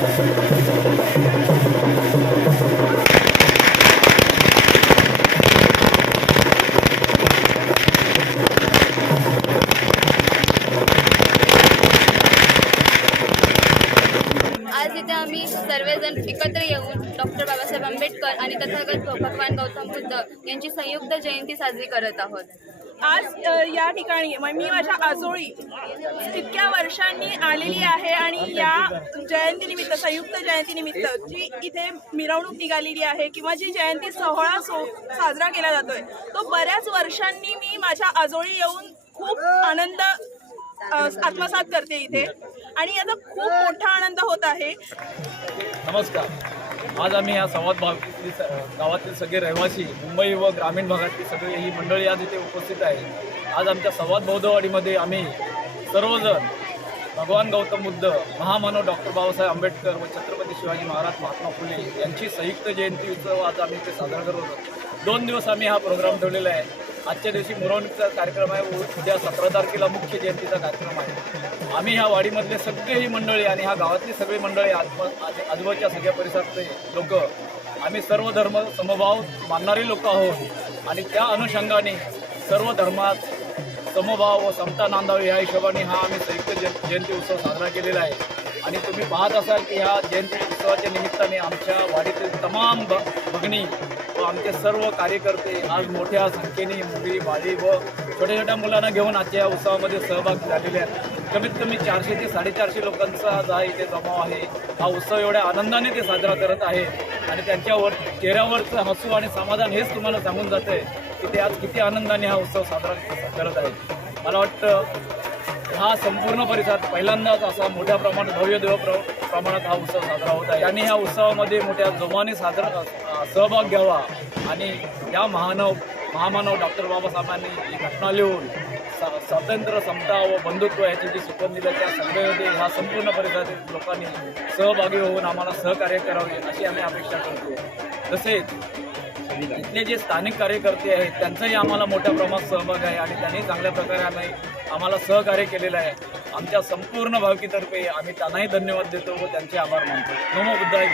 ハハハハ! तिथे आम्ही सर्वजण एकत्र येऊन डॉक्टर बाबासाहेब आंबेडकर आणि तथागत भगवान गौतम बुद्ध यांची संयुक्त जयंती साजरी करत आहोत. आज या ठिकाणी मी माझ्या आजोळी इतक्या वर्षांनी आलेली आहे आणि या जयंतीनिमित्त संयुक्त जयंतीनिमित्त जी इथे मिरवणूक निघालेली आहे किंवा जी जयंती सोहळा सो साजरा केला जातोय तो बऱ्याच वर्षांनी मी माझ्या आजोळी येऊन खूप आनंद आत्मसात करते इथे. आणि याचा खूप मोठा आनंद होत आहे. नमस्कार. आज आम्ही या संवाद गावातील सगळे रहिवासी मुंबई व ग्रामीण भागातली सगळी ही मंडळी आज इथे उपस्थित आहे आज आमच्या संवाद बौद्धवाडीमध्ये आम्ही सर्वजण भगवान गौतम बुद्ध महामानव डॉक्टर बाबासाहेब आंबेडकर व छत्रपती शिवाजी महाराज महात्मा फुले यांची संयुक्त जयंती उत्सव आज आम्ही इथे साजरा करत होतो दोन दिवस आम्ही हा प्रोग्राम ठेवलेला आहे. आजच्या दिवशी मिरवणुकीचा कार्यक्रम आहे. व उद्या सतरा तारखेला मुख्य जयंतीचा कार्यक्रम आहे. आम्ही ह्या वाडीमधले सगळे ही मंडळी आणि ह्या गावातली सगळी मंडळी आजूबा आज- आजूबाजूच्या सगळ्या परिसरातले लोक आम्ही सर्व धर्म समभाव मानणारे लोक आहोत. आणि त्या अनुषंगाने सर्व धर्मात समभाव व समता नांदावी ह्या हिशोबाने हा आम्ही संयुक्त जय जयंती उत्सव साजरा केलेला आहे. आणि तुम्ही पाहत असाल की ह्या जयंती उत्सवाच्या निमित्ताने आमच्या वाडीतील तमाम भ भगिनी व आमचे सर्व कार्यकर्ते आज मोठ्या संख्येने मुली बाळी व छोट्या छोट्या मुलांना घेऊन आजच्या या उत्सवामध्ये सहभाग झालेले आहेत. कमीत कमी चारशे ते साडेचारशे लोकांचा आज हा इथे जमाव आहे. हा उत्सव एवढ्या आनंदाने ते साजरा करत आहे. आणि त्यांच्यावर चेहऱ्यावरचं हसू आणि समाधान हेच तुम्हाला सांगून जातं आहे की ते आज किती आनंदाने हा उत्सव साजरा करत आहेत. मला वाटतं हा संपूर्ण परिसरात पहिल्यांदाच असा मोठ्या प्रमाणात भव्य देव प्र प्रमाणात हा उत्सव साजरा होत आहे. आणि ह्या उत्सवामध्ये मोठ्या जोमाने साजरा सहभाग घ्यावा आणि या महानव महामानव डॉक्टर बाबासाहेबांनी ही घटना लिहून स्वातंत्र्य समता व बंधुत्व याची जी सुपन दिलं त्या सगळ्यामध्ये ह्या संपूर्ण परिसरातील लोकांनी सहभागी होऊन आम्हाला सहकार्य करावे अशी आम्ही अपेक्षा करतो. तसेच इथले जे स्थानिक कार्यकर्ते आहेत त्यांचाही आम्हाला मोठ्या प्रमाणात सहभाग आहे आणि त्यांनी चांगल्या प्रकारे आम्ही आम्हाला सहकार्य केलेलं आहे. आमच्या संपूर्ण भावकीतर्फे आम्ही त्यांनाही धन्यवाद देतो व त्यांचे आभार मानतो. नमो बुद्धाय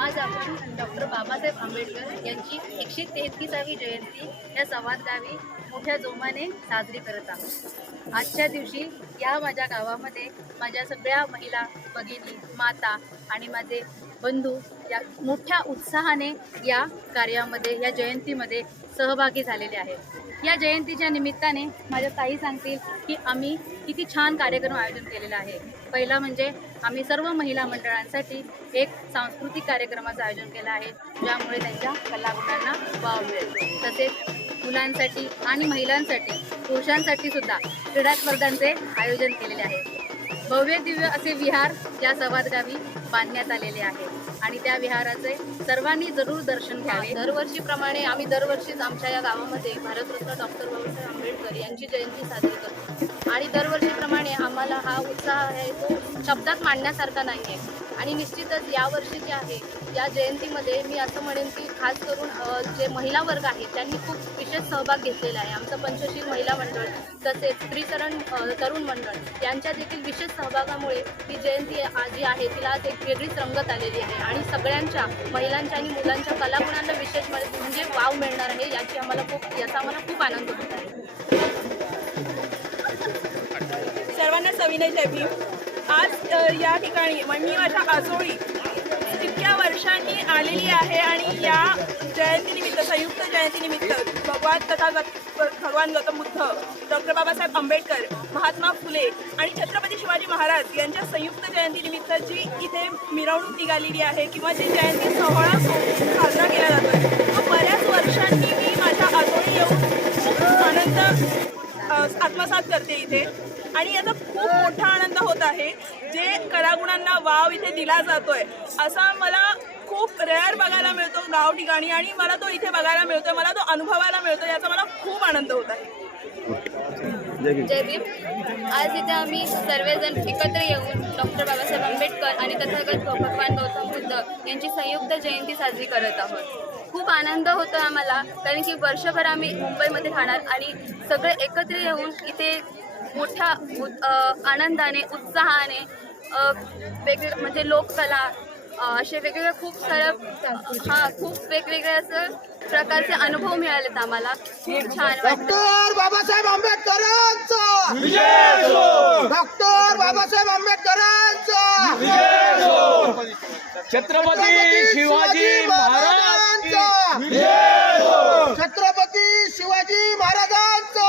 आज आपण डॉक्टर बाबासाहेब आंबेडकर यांची एकशे तेहतीसावी जयंती या संवाद गावी मोठ्या जोमाने साजरी करत आहोत. आजच्या दिवशी या माझ्या गावामध्ये माझ्या सगळ्या महिला भगिनी माता आणि माझे बंधू या मोठ्या उत्साहाने या कार्यामध्ये या जयंतीमध्ये सहभागी झालेले आहेत. या जयंतीच्या निमित्ताने माझ्या ताई सांगतील की आम्ही किती छान कार्यक्रम आयोजन केलेला आहे. पहिला म्हणजे आम्ही सर्व महिला मंडळांसाठी एक सांस्कृतिक कार्यक्रमाचं आयोजन केलं आहे ज्यामुळे त्यांच्या कलागुणांना वाव मिळेल. तसेच मुलांसाठी आणि महिलांसाठी पुरुषांसाठी सुद्धा क्रीडा स्पर्धांचे आयोजन केलेले आहे. भव्य दिव्य असे विहार या संवादगावी बांधण्यात आलेले आहे. आणि त्या विहाराचे सर्वांनी जरूर दर्शन घ्यावे. दरवर्षीप्रमाणे आम्ही दरवर्षीच आमच्या या गावामध्ये भारतरत्न डॉक्टर बाबासाहेब आंबेडकर यांची जयंती साजरी करतो. आणि दरवर्षीप्रमाणे आम्हाला हा उत्साह आहे तो शब्दात मांडण्यासारखा नाही आहे आणि निश्चितच यावर्षी जे आहे या जयंतीमध्ये मी असं म्हणेन की खास करून जे महिला वर्ग आहे त्यांनी खूप विशेष सहभाग घेतलेला आहे. आमचं पंचशील महिला मंडळ तसेच स्त्रीकरण तरुण मंडळ यांच्या देखील विशेष सहभागामुळे ही जयंती आ- जी आहे. तिला आज एक वेगळीच रंगत आलेली आहे. आणि सगळ्यांच्या महिलांच्या आणि मुलांच्या कलागुणांना विशेष म्हणजे म्हणजे वाव मिळणार आहे याची आम्हाला खूप याचा आम्हाला खूप आनंद होत आहे. सर्वांना सविनय जय भीम आज या ठिकाणी मी माझ्या आजोळी वर्षांनी आलेली आहे आणि या जयंतीनिमित्त संयुक्त जयंतीनिमित्त भगवान तथा भगवान गौतम बुद्ध डॉक्टर बाबासाहेब आंबेडकर महात्मा फुले आणि छत्रपती शिवाजी महाराज यांच्या संयुक्त जयंतीनिमित्त जी इथे मिरवणूक निघालेली आहे किंवा जी जयंती सोहळा आत्मसात करते इथे. आणि याचा खूप मोठा आनंद होत आहे जे कलागुणांना वाव इथे दिला जातोय. असा मला खूप रेअर बघायला मिळतो गाव ठिकाणी आणि मला तो इथे बघायला मिळतोय मला तो अनुभवायला मिळतो याचा मला खूप आनंद होत आहे. जय भीम. आज इथे आम्ही सर्वजण एकत्र येऊन डॉक्टर बाबासाहेब आंबेडकर आणि तथागत भगवान गौतम बुद्ध यांची संयुक्त जयंती साजरी करत आहोत. खूप आनंद होतो आम्हाला कारण की वर्षभर आम्ही मुंबईमध्ये राहणार आणि सगळे एकत्र येऊन इथे मोठ्या आनंदाने उत्साहाने अ, वेगवेगळं म्हणजे लोककला असे वेगवेगळे खूप साऱ्या हा खूप वेगवेगळे असं प्रकारचे अनुभव मिळालेत आम्हाला. खूप छान डॉक्टर बाबासाहेब आंबेडकरांचा! डॉक्टर बाबासाहेब आंबेडकरांचा! छत्रपती शिवाजी महाराज की छत्रपती शिवाजी महाराजांचा.